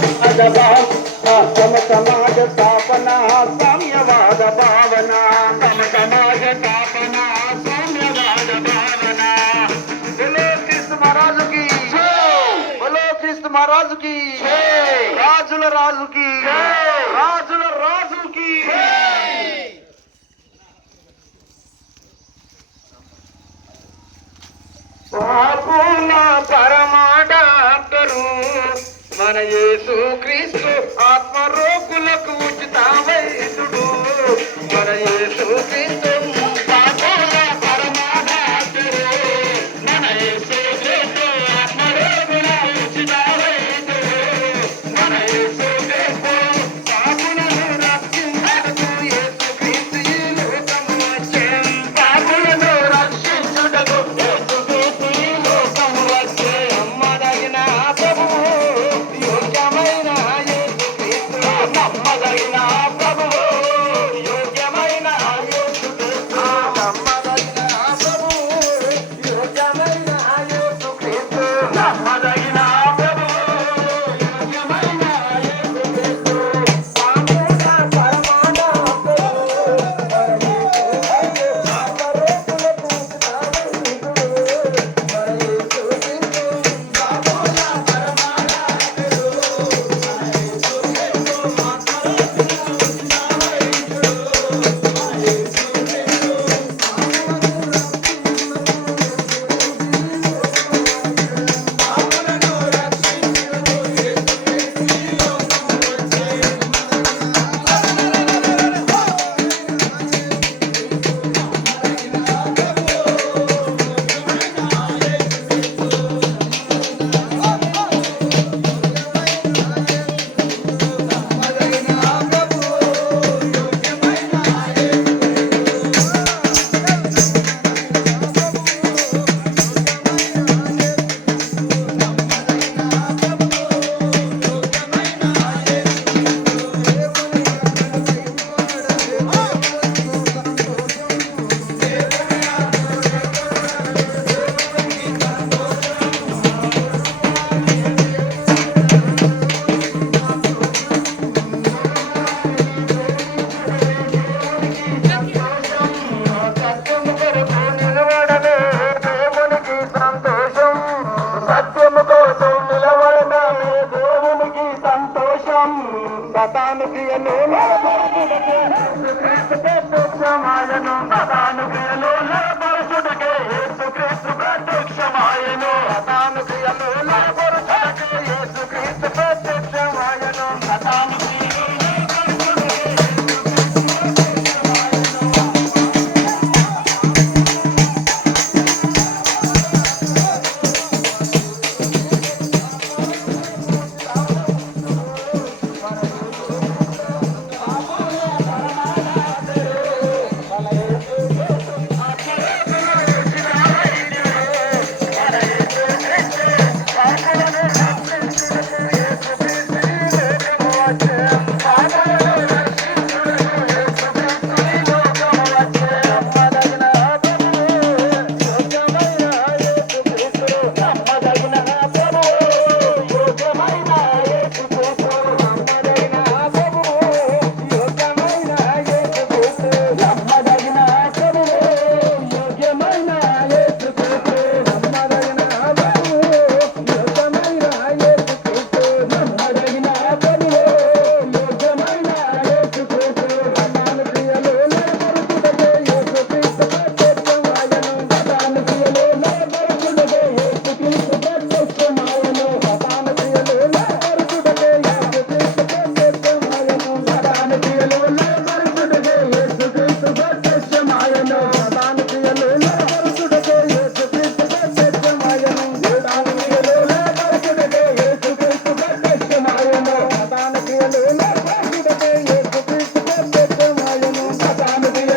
Oh, Krishna महाराज की कृष्ण महाराज की की की మన యేసు క్రీస్తు ఆత్మరోగులకు ఉచిత వైద్యుడు मदान पीअलो समारो मदान